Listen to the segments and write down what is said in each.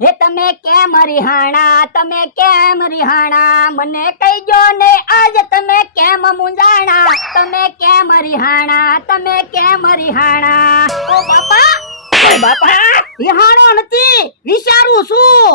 હે તમે કેમ રિહાણા મને કહીજો ને આજ તમે કેમ મુંજાણા તમે કેમ રિહાણા ઓ બાપા રિહાણો નથી વિચારું છું.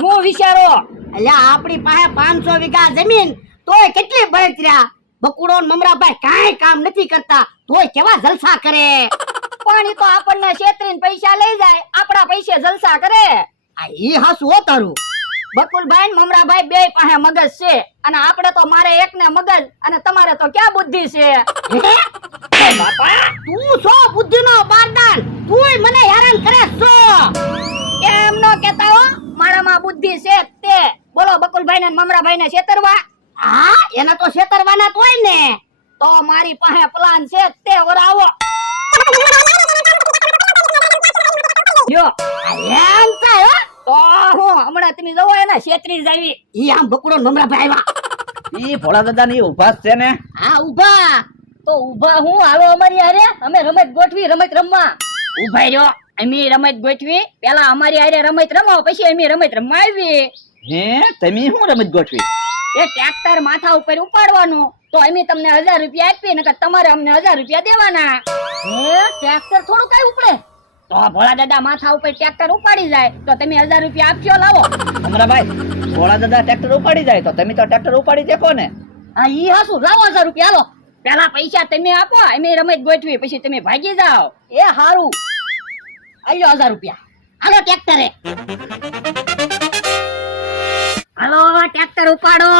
હું વિચારો અલ્યા આપણી પાસે 500 વીઘા જમીન તોય કેટલી બળતર્યા. બકુડો ને મમરાભાઈ કાંઈ કામ નથી કરતા તોય કેવા જલસા કરે. પણ ઈ તો આપણને છેતરીને પૈસા લઈ જાય આપણા પૈસે જલસા કરે. આ ઈ હાસુ હો તારું. બકુલભાઈ ને મમરાભાઈ બે પાસે મગજ છે અને આપણે તો મારે એકને મગજ અને તમારે તો ક્યાં બુદ્ધિ છે. હે? બાપા તું છો બુદ્ધિનો બારદાન તુંય મને હેરાન કરે છો. કેમ નો કેતા હો મારામાં બુદ્ધિ છે તે બોલો બકુલભાઈ ને મમરાભાઈ ને છેતરવા. હા એના તો છેતરવાના જ હોય ને. તો મારી પાસે પ્લાન છે તે વરાવો. યો એમ થાય હો. તો હું હમણાં તમે જોવો એના છેતરી જાવી. ઈ આમ બકુડો ને મમરાભાઈ આવ્યા. ઈ ભોળા દાદા ની ઉભા છે ને. હા ઉભા. તો ઊભા હું આવો અમારી હારે અમે રમત ગોઠવી રમત રમવા. ઊભા રહ્યો અમે રમત ગોઠવી પેલા અમારી હારે રમત રમો પછી અમે રમત રમાવી. હે તમે શું રમત ગોઠવી? એ ટ્રેક્ટર માથા ઉપર ઉપાડવાનું તો અમે તમને 1000 રૂપિયા આપીએ નકર તમારે અમને 1000 રૂપિયા દેવાના. હે ટ્રેક્ટર થોડું કઈ ઉપડે? તો ભોળા દાદા માથા ઉપર ટ્રેક્ટર ઉપાડી જાય તો તમે 1000 રૂપિયા આપજો લાવો. અમરાભાઈ ભોળા દાદા ટ્રેક્ટર ઉપાડી જાય તો તમે તો ટ્રેક્ટર ઉપાડી દેખો ને. હા ઈ હાસુ લાવો 1000 રૂપિયા હાલો. પેલા પૈસા તમે આપો અમે રમત ગોઠવી પછી તમે ભાગી જાઓ. એ હારું આલ્યો 1000 રૂપિયા હાલો ટ્રેક્ટરે. હાલો ટ્રેક્ટર ઉપાડો.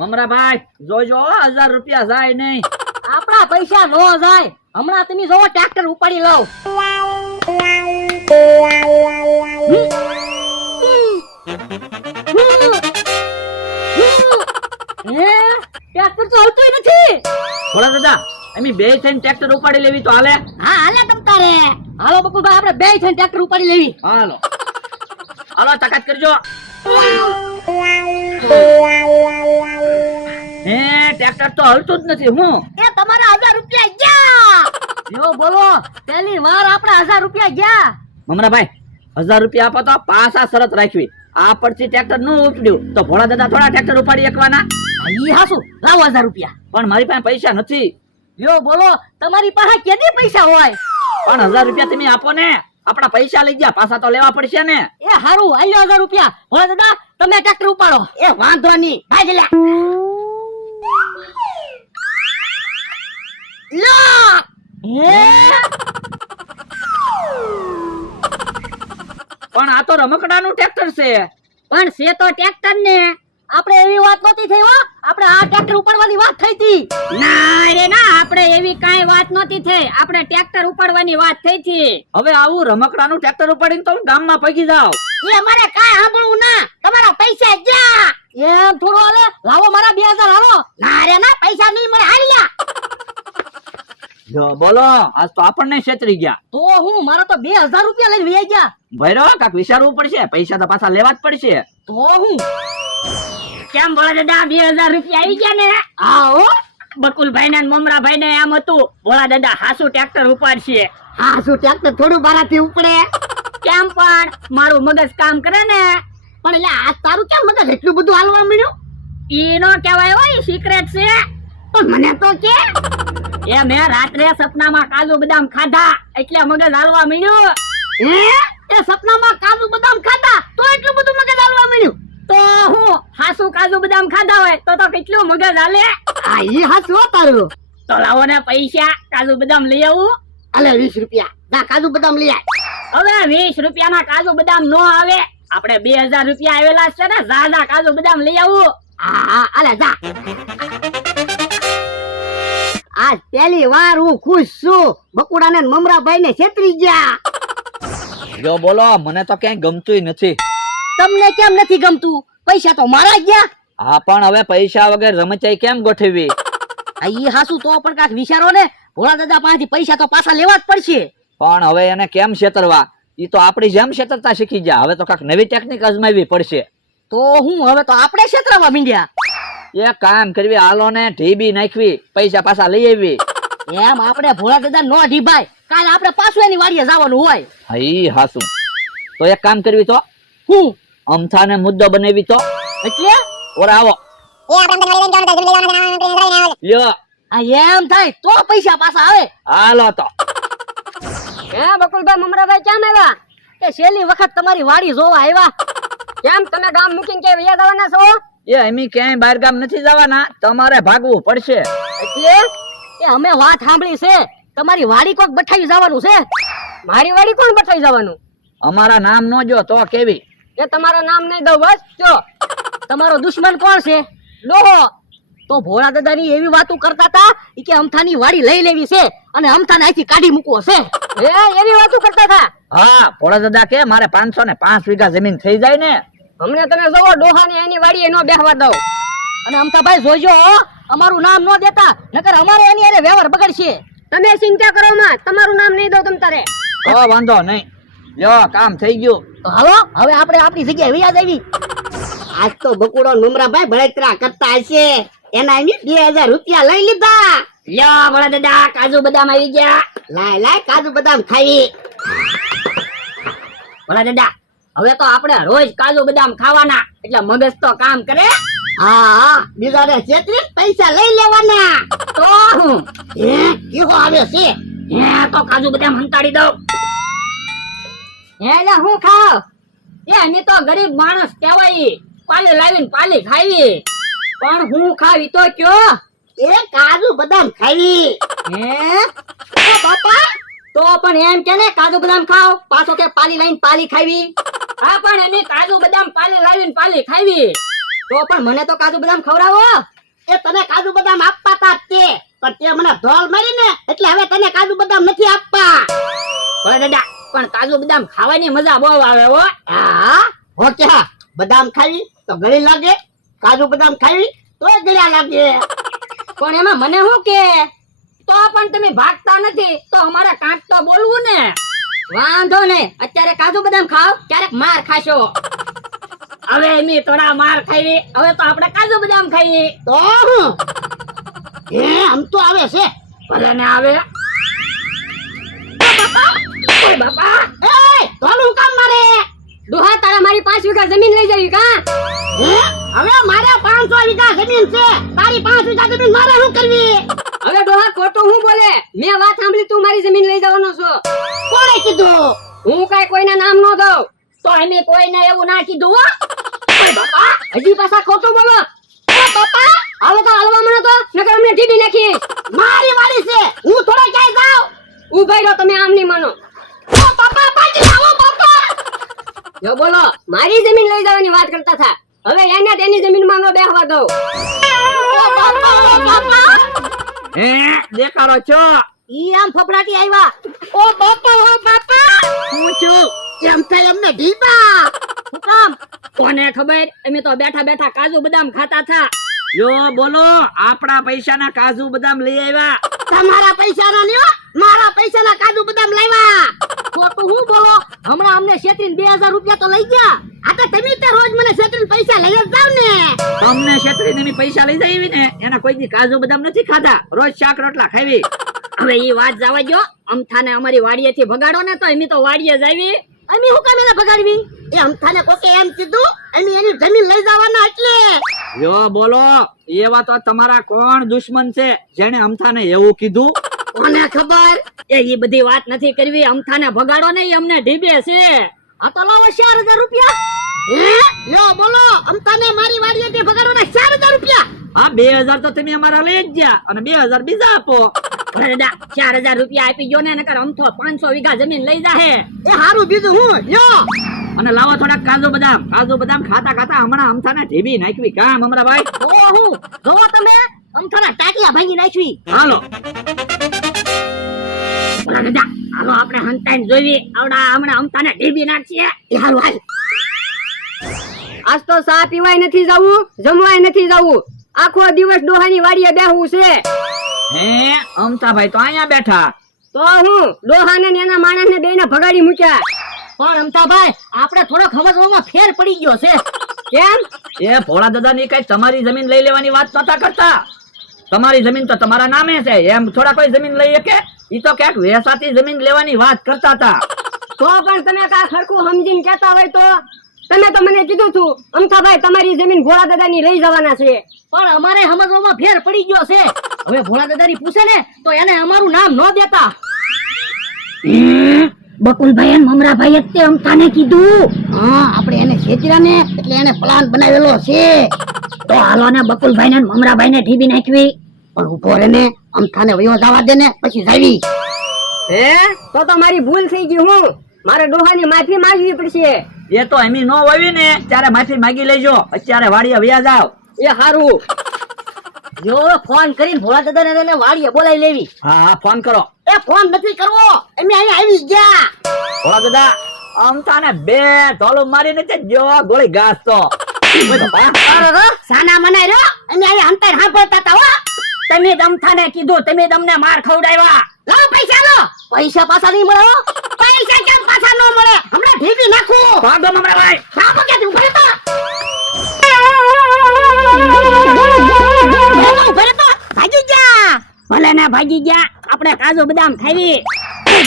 મમરાભાઈ જોજો 1000 રૂપિયા જાય નહીં. આપણા પૈસા નો જાય હમણાં તમે જોવો ટ્રેક્ટર ઉપાડી લઉં. ટ્રેક્ટર તો હલતું નથી. ભોળા દાદા અમે બે થઈને ટ્રેક્ટર ઉપાડી લેવી તો હાલે? હા હાલે તમ તારે. હાલો બકુલભાઈ આપણે બે થઈને ટ્રેક્ટર ઉપાડી લેવી. હાલો હાલો તાકાત કરજો. હે ટ્રેક્ટર તો હલતું જ નથી. હું એ તમારા 1000 રૂપિયા ગયા. યો બોલો પહેલી વાર આપણા 1000 રૂપિયા ગયા. મમરાભાઈ 1000 રૂપિયા આપો તો પાછા શરત રાખવી. આ પરથી ટ્રેક્ટર નું ઉપડ્યું તો ભોળા દાદા થોડા ટ્રેક્ટર ઉપાડી એકવાના. ઈ હાસુ લાવો 1000 રૂપિયા. પણ મારી પાસે પૈસા નથી. યો બોલો તમારી પાસે કેદી પૈસા હોય? પણ 1000 રૂપિયા તમે આપો ને. આપણા પૈસા લઈ ગયા પાછા તો લેવા પડશે ને. એ હારું આલ્યો 1000 રૂપિયા. ભોળા દાદા તમે ટ્રેક્ટર ઉપાડો. એ વાંધો નહીં ભાગ લે. લો પણ આ તો રમકડાનું ટ્રેક્ટર છે. પણ છે તો ટ્રેક્ટર ને. આપણે એવી વાત નહોતી થઈ હો. આપણે આ ટ્રેક્ટર ઉપાડવાની વાત થઈ હતી. ના રે ના આપણે એવી કાઈ વાત નહોતી થઈ. આપણે ટ્રેક્ટર ઉપાડવાની વાત થઈ હતી. હવે આવું રમકડાનું ટ્રેક્ટર ઉપાડીને તો હું ગામમાં પગી જાવ. એ મારે કાંઈ સાંભળવું ના. તમારા પૈસા ગયા. એમ થોડું હાલે. લાવો મારા 2000 હાલો. ના રે ના પૈસા નહીં મળે હાલ્યા. જો બોલો આજ તો આપણને છેતરી ગયા. તો હું મારા તો 2000 રૂપિયા લઈને વહી ગયા. ભૈરો કાક વિચારવું પડશે. પૈસા તો પાછા લેવા જ પડશે. તો હું કેમ ભોળા દાદા 2000 રૂપિયા આવી ગયા ને? આવો બકુલભાઈ ને મમરાભાઈ ને એમ હતું ભોળા દાદા હાસુ ટ્રેક્ટર ઉપાડશે. હા શું ટ્રેક્ટર થોડું બારાથી ઉપડે. કેમ પણ મારું મગજ કામ કરે ને. પણ એટલે આ તારું કેમ મગજ એટલું બધું હાલવા મળ્યું? ઈ નો કહેવાય હોય સિક્રેટ છે. પણ મને તો કે એ મેં રાત્રે સપનામાં કાજુ બદામ ખાધા એટલે મગજ હાલવા મળ્યું. હે એ સપનામાં કાજુ બદામ ખાધા તો એટલું બધું મગજ હાલવા મળ્યું? તો હું હાસુ કાજુ બદામ ખાધા હોય તો કેટલું મગજ હાલે. આ ઈ હાસું હો તારું. તો લાવો ને પૈસા કાજુ બદામ લઈ આવું. અલે 20 રૂપિયા જા કાજુ બદામ લઈ આય. હવે 20 રૂપિયાના કાજુ બદામ નો આવે. આપણે 2000 રૂપિયા આવેલા છે ને ઝાઝા કાજુ બદામ લઈ આવું. હા અલે જા. આજ પહેલી વાર હું ખુશ છું. બકુડાને ને મમરાભાઈ ને છેતરી ગયા. જો બોલો મને તો ક્યાંય ગમતું નથી. તમને કેમ નથી ગમતું? પૈસા તો મારા ગયા. હા પણ હવે પૈસા વગર રમચાઈ કેમ ગોઠવી? આ ઈ હાસુ તો પણ કાક વિચારો ને. ભોળા દાદા પાસેથી પૈસા તો પાછા લેવા જ પડશે. પણ હવે એને કેમ છેતરવા? ઈ તો આપણી જેમ છેતરતા શીખી ગયા. હવે તો કાક નવી ટેકનિક અજમાવવી પડશે. તો હું હવે તો આપણે છેતરવા માંડ્યા. એક કામ કરવી હાલો ને ઢીબી નાખવી પૈસા પાછા લઈ આવી. એમ આપણે ભોળા દાદા નો ઢીભાઈ કાલે આપણે પાછું એની વાડીએ જવાનું હોય. હા ઈ હાસું. તો એક કામ કરવી તો હું અમથાને મુદ્દો બનાવી તો એટલે ઓરા આવો લ્યો આ એમ થાય તો પૈસા પાછા આવે. હાલો તો હે બકુલભાઈ મમરાભાઈ કેમ આવ્યા? કે છેલ્લી વખત તમારી વાડી જોવા આવ્યા. કેમ તમે ગામ મૂકીને કે વયા જવાના છો? એ અમે ક્યાંય બહાર ગામ નથી જવાના, તમારે ભાગવું પડશે. એટલે કે અમે વાત સાંભળી છે તમારી વાડી કોક બઠાવી જવાનું છે. મારી વાડી કોણ બઠાવી જવાનું? અમારા નામ નો જો તો કેવી. એ તમારા નામ નહીં દઉં બસ. જો તમારો દુશ્મન કોણ છે? ડોહો. તો ભોળા દાદાની એવી વાતો કરતા હતા કે અમથાની વાડી લઈ લેવી છે અને અમથાને અહીંથી કાઢી મૂકવો છે. હે એવી વાતો કરતા હતા. હા, ભોળા દાદા કે મારે 505 વીઘા જમીન થઈ જાય ને. અમને તમે જોવો ડોહાને એની વાડીએ નો બેહવા દો. અને અમથાભાઈ જોજો હો, અમારું નામ નો દેતા નકર અમારે એની હારે વ્યવહાર બગડશે. તમે ચિંતા કરો માં, તમારું નામ નહીં દો તમ તારે. વાંધો નહીં, લ્યો કામ થઈ ગયું. તો હાલો હવે આપણે આપણી જગ્યાએ વ્યાજ આવી. આજ તો બકુડો નુમરાભાઈ બળતરા કરતા હશે. એના એની 2000 રૂપિયા લઈ લીધા. લ્યો ભોળા દાદા, કાજુ બદામ આવી ગયા. લાય લાય કાજુ બદામ ખાવી. ભોળા દાદા, હવે તો આપણે રોજ કાજુ બદામ ખાવાના, એટલે મગજ તો કામ કરે. હા બીજાને છેતરી પૈસા લઈ લેવાના. તો હું હે કેવો આવે છે? હે તો કાજુ બદામ હંતાડી દઉં. હે લે હું ખાવ? એ અમે તો ગરીબ માણસ કહેવાય, પાલી લાવીને પાલી ખાવી. પણ હું ખાવી તો કયો? એ કાજુ બદામ ખાવી. હે ઓ બાપા, તો પણ એમ કે ને કાજુ બદામ ખાવ, પાછો કે પાલી લઈને પાલી ખાવી. હા પણ અમે કાજુ બદામ પાલી લાવીને પાલી ખાવી. તો પણ મને તો કાજુ બદામ ખવડાવો. એ તને કાજુ બદામ આપતા તા તે, પણ તે મને ઢોલ મારી ને એટલે હવે તને કાજુ બદામ નથી આપવા. ભોળા દાદા, પણ કાજુ બદામ ખાવાની મજા બહુ આવે હો. હા હો કે બદામ ખાવી તો ગળી લાગે, કાજુ બદામ ખાવી તો ગળ્યા લાગે. પણ એમાં મને શું કે, તો પણ તમે ભાગતા નથી તો અમારે કાંક તો બોલવું ને. વાંધો ને, અત્યારે કાજુ બદામ ખાવ, ક્યારેક માર ખાશો. હવે અમે થોડા માર ખાવી, હવે તો આપણે કાજુ બદામ ખાઈએ. તો હું હે આમ તો આવે છે. ભલે ને આવે. ઓય બાપા, એ તોલું કામ મારે ડોહા તારા મારી 5 વીઘા જમીન લઈ જવી કા? હે હવે મારે 500 વીઘા જમીન છે, તારી 5 વીઘા જમીન મારે શું કરવી? હવે ડોહા ખોટું હું બોલે? મેં વાત સાંભળી તું મારી જમીન લઈ જવાનો છો. કોણે કીધું? હું કઈ કોઈના નામ નો દઉં. તો અમે કોઈને એવું ના કીધું હો. ઓય બાપા, હજી પાછા ખોટું બોલો. ઓ બાપા હવે તો હાલવા મળો તો નકર અમને ઢીડી નાખી. મારી વાડી છે, હું થોડો ક્યાંય જાઉં? ઉભા રહો, તમે આમ નહીં માનો. ઓ બાપા પાછી આવો બાપા. જો બોલો, મારી જમીન લઈ જવાની વાત કરતા હતા, હવે એને તેની જમીનમાં ન બેહવા દઉં. ઓ બાપા, ઓ બાપા. હે દેખાડો છો? ઈ આમ ફફડાટી આવ્યા. ઓ બાપા, ઓ બાપા. હું છું એમ થાય અમને ઢીબા. હું કામ? કોને ખબર, અમે તો બેઠા બેઠા કાજુ બદામ ખાતા હતા. યો બોલો, આપણા પૈસાના કાજુ બદામ લઈ આવ્યા. તમારા પૈસાના લ્યો, મારા પૈસાના કાજુ બદામ લાવ્યા. ખોટું હું બોલો? હમણાં અમને છેતરીને 2000 રૂપિયા તો લઈ ગયા. આ તો તમે તે રોજ મને છેતરીને પૈસા લઈ જ જાવ ને. તમને છેતરીને અમે પૈસા લઈ જાય ને, એના કોઈ દી કાજુ બદામ નથી ખાધા, રોજ શાક રોટલા ખાવી. હવે એ વાત જવા દો, અમથાને અમારી વાડીએથી ભગાડો ને તો અમે તો વાડીએ જ આવી. અમે હું કામ એને ભગાડવી? એ અમથાને કોકે એમ કીધું અમે એની જમીન લઈ જવાના એટલે. યો બોલો, એવા તો તમારા કોણ દુશ્મન છે જેને અમથાને એવું કીધું? કોને ખબર? એ બધી વાત નથી કરવી, અમથાને ભગાડો ને, એ અમને ઢીબે છે. આ તો લાવો 4000 રૂપિયા. હે લ્યો બોલો, અમથાને મારી વાડીએથી ભગાડવાના 4000 રૂપિયા. હા, 2000 તો તમે અમારા લઈ જ ગયા અને 2000 બીજા આપો. અરે દા, 4000 રૂપિયા આપી ગયો ને, નકર અમથો 500 વીઘા જમીન લઈ જાહે. એ હારું બીજું હું લ્યો. અને લાવો થોડાક કાજુ બદામ. કાજુ બદામ ખાતા ખાતા હમણાં અમથાને ઢીબી નાખવી કામ અમારા ભાઈ. ઓ હું જોવો તમે અમથાના ટાટિયા ભાંગી નાખવી. હાલો ઓલા દાદા, હાલો આપણે હંતાઈને જોઈવી, આવડા હમણાં અમથાને ઢીબી નાખીએ. એ હારું હાલ. આજ તો ચા પીવાય નથી જવું, જમવાય નથી જવું, આખો દિવસ ડોહાની વાડીએ બેહવું છે. હે અમથાભાઈ તો અહીંયા બેઠા. તો હું ડોહાને ને એના માણસને બેયને ભગાડી મૂક્યા. પણ અમથાભાઈ આપણે થોડો સમજવામાં ફેર પડી ગયો છે. કેમ? એ ભોળા દાદાની કઈ તમારી જમીન લઈ લેવાની વાત નતા કરતા. તમારી જમીન તો તમારા નામે છે, એમ થોડા કોઈ જમીન લઈ શકે? ઈ તો ક્યાંક વેસાતી જમીન લેવાની વાત કરતા હતા. તો પણ તમે કા ખરખું સમજીને કહેતા હોય તો તમે તો મને કીધું તું અમથાભાઈ તમારી જમીન ભોળા દાદાની લઈ જવાના છે, પણ અમારે સમજવામાં ફેર પડી ગયો છે. હવે ભોળા દાદાની પૂછે ને તો એને અમારું નામ ન દેતા. બકુલભાઈ અને મમરાભાઈ તે અમથાને કીધું. હા, આપણે એને છેતર્યા ને એટલે એને પ્લાન બનાવેલો છે. તો હાલો ને બકુલભાઈ ને મમરાભાઈ ને ઢીબી નાખવી. પણ ઉભો રે ને, અમથાને વયો જવા દે ને પછી જાવી. તો મારી ભૂલ થઈ ગઈ. હું મારે ડોહાની માફી માંગવી પડશે. એ તો એમી નો વાવી ને ત્યારે માફી માંગી લેજો. અત્યારે વાડીએ વ્યા જાવ. એ હારું. જો ફોન કરીને ભોળા દાદાને એને વાડીએ બોલાવી લેવી. હા હા, ફોન કરો. એ ફોન નથી કરવો, અમે અહીંયા આવી ગયા. ભોળા દાદા અમથાને બે ઢોલું મારીને તે જો ગોળી ઘાસ તો. ઓય બાપા. સાના મનાઈ રહ્યો, અમે અહીંયા અંતર સાંભળતા હતા. હો, તમે જ અમથાને કીધું, તમે જ અમને માર ખવડાવ્યા. લાવો પૈસા લો. પૈસા પાછા નહીં મળે. હો. પૈસા કેમ પાછા ન મળે? હમણાં ઢીબી નાખું. ભાગો મમરાભાઈ. બાપુ ક્યાંથી ઉભા રહેતા? ભાગી જા. ભલે ને ભાગી ગયા, આપણે કાજુ બદામ ખાવી.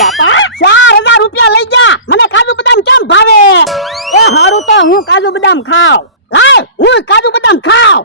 બાપા 4000 રૂપિયા લઈ જા. મને કાજુ બદામ કેમ ભાવે? એ હારું તો હું કાજુ બદામ ખાવ. લાય, હું કાજુ બદામ ખાવ.